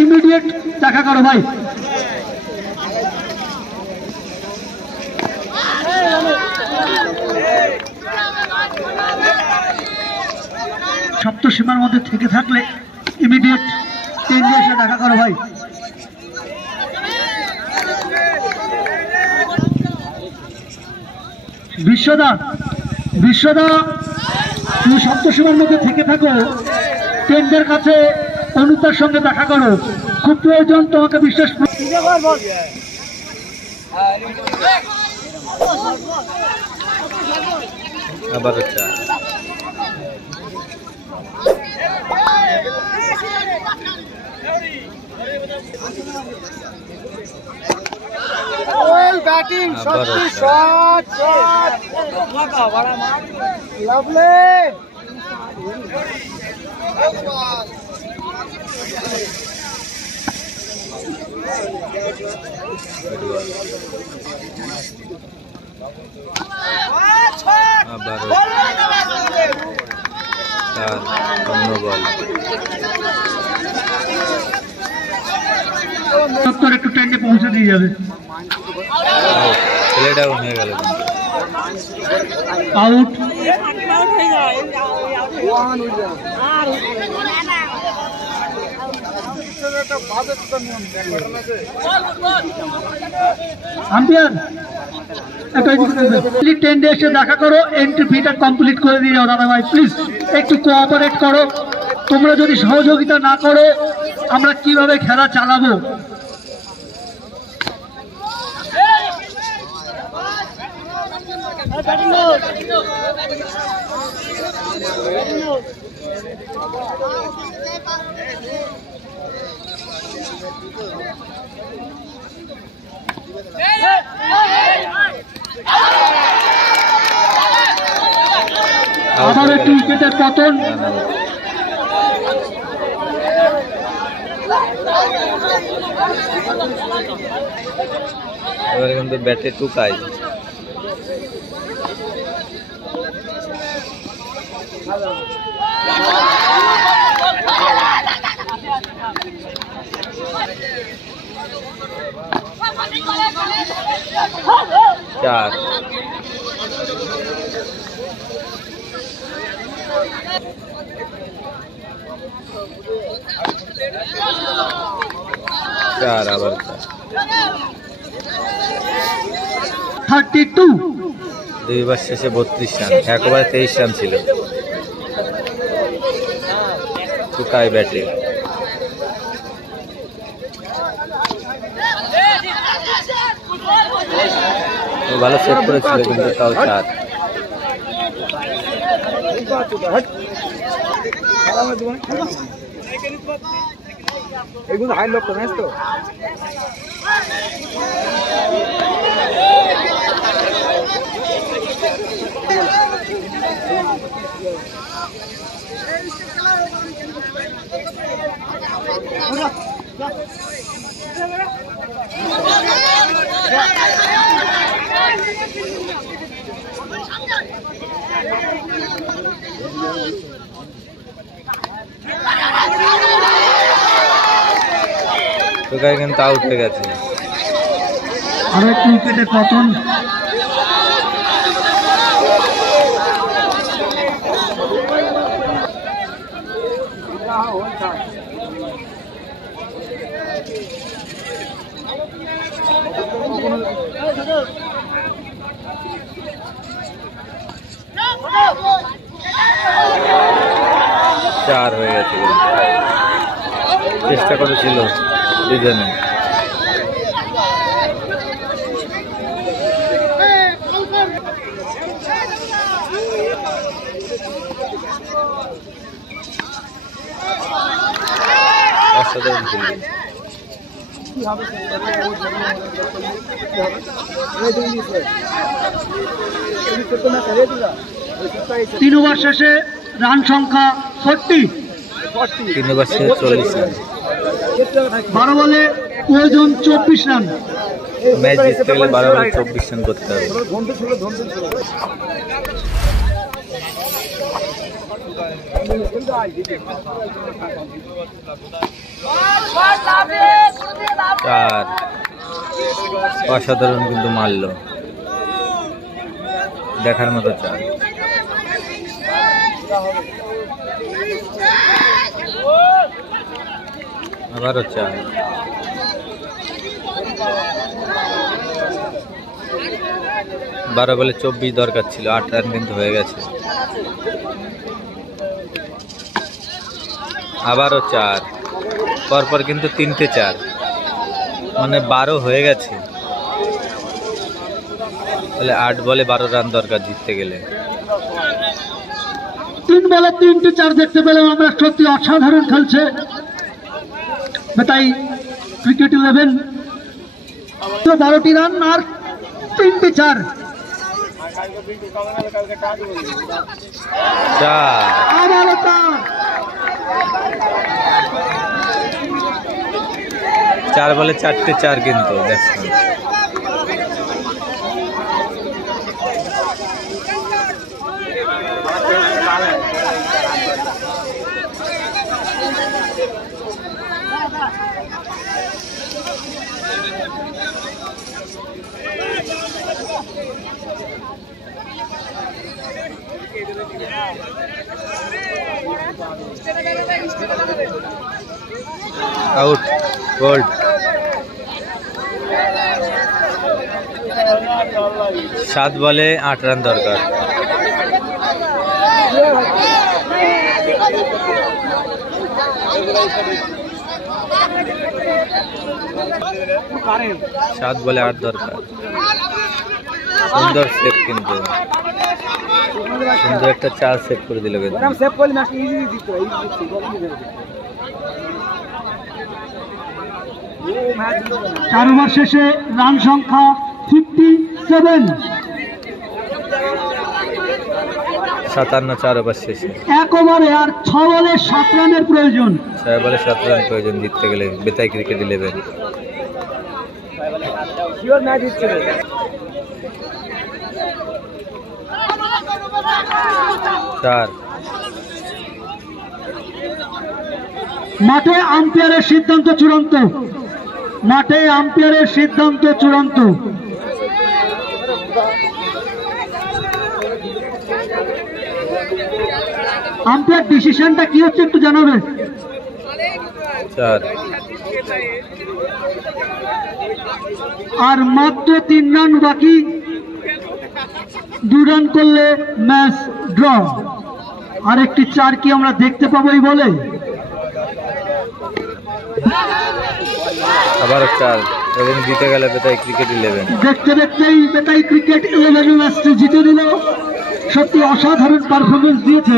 Immediate দেখা করো ভাই। সপ্ত সীমার মধ্যে থেকে থাকলে ইমিডিয়েট কেন্দ্রে এসে দেখা করো ভাই। বিশ্বদা বিশ্বদা, তুমি সপ্তসীমার মধ্যে থেকে থাকো। কেন্দ্রের কাছে অনুতার সঙ্গে দেখা করো। খুব প্রয়োজন তোমাকে বিশ্বাস আবার চা ব্যাটিং আবার সত্যি শট শট লাভলি আবার চার অন্য বল সত্তর একটু টাইমে পৌঁছে দিয়ে যাবে। ডাউন হয়ে গেল কিন্তু। টেন ডে এসে দেখা করো এন্ট্রি ফিটা কমপ্লিট করে দিয়ে যাও দাদা ভাই প্লিজ একটু কোঅপারেট করো। তোমরা যদি সহযোগিতা না করো, আমরা কীভাবে খেলা চালাবো? আবার হয়ে উইকেটের পতন ব্যাটে টুকাই। চার। আবার থার্টি টু দুইবার শেষে বত্রিশ রান একবার তেইশ রান ছিল। টুকাই ব্যাটে। ভালো সেট করেছিল কিন্তু তাও চার। এগুলো হাই লক্ষ্য জানিস তো টুকাই কিন্তু আউট হয়ে গেছে। আরও পতন চার হয়ে গেছে। চেষ্টা করেছিল। অসাধারণ ফিল্ডিং তিন ওভার শেষে রান সংখ্যা ফোরটি তিন ওভার শেষে চল্লিশ রান। বারো বলে প্রয়োজন চব্বিশ রান। ম্যাচ জিততে গেলে বারো বলে চব্বিশ রান করতে হবে। চার। অসাধারণ কিন্তু মারলো। দেখার মতো চার। আবারও চার বারো বলে চব্বিশ দরকার ছিল, আট রান কিন্তু হয়ে গেছে। আবারও চার পরপর কিন্তু তিনটে চার। মানে বারো হয়ে গেছে। তাহলে আট বলে বারো রান দরকার জিততে গেলে। তিন বেলা তিনটে চার দেখতে পেলাম আমরা সত্যি অসাধারণ খেলছে। তাই ক্রিকেট ইলেভেন বারোটি রান আর তিনটি চার। চার বলে চারটে চার কিন্তু দেখছেন আউট গোল্ড সাত বলে আট রান দরকার। সাত বলে আট দরকার। সুন্দর সেভ কিন্তু। সুন্দর একটা চার সেভ করে দিল কিন্তু। চার ওভার শেষে রান সংখ্যা ফিফটি সেভেন সাতান্ন চার ওভার শেষে। এক ওভারে আর ছ বলে সাত রানের প্রয়োজন। ছয় বলে সাত রান প্রয়োজন জিততে গেলে বেতাই ক্রিকেট ইলেভেন। চার। মাঠে আম্পায়ারের সিদ্ধান্ত চূড়ান্ত। মাঠে আম্পায়ারের সিদ্ধান্ত চূড়ান্ত। আম্পায়ার ডিসিশনটা কি হচ্ছে একটু জানাবে চার আর মাত্র তিন রান বাকি। দু রান করলে ম্যাচ ড্র। আর একটি চার কি আমরা দেখতে পাবোই বলে? আবারও চার এবং জিতে গেলে বেতাই ক্রিকেট ইলেভেন দেখতে দেখতেই বেতাই ক্রিকেট ইলেভেন ম্যাচটি জিতে দিল সত্যি অসাধারণ পারফরমেন্স দিয়েছে।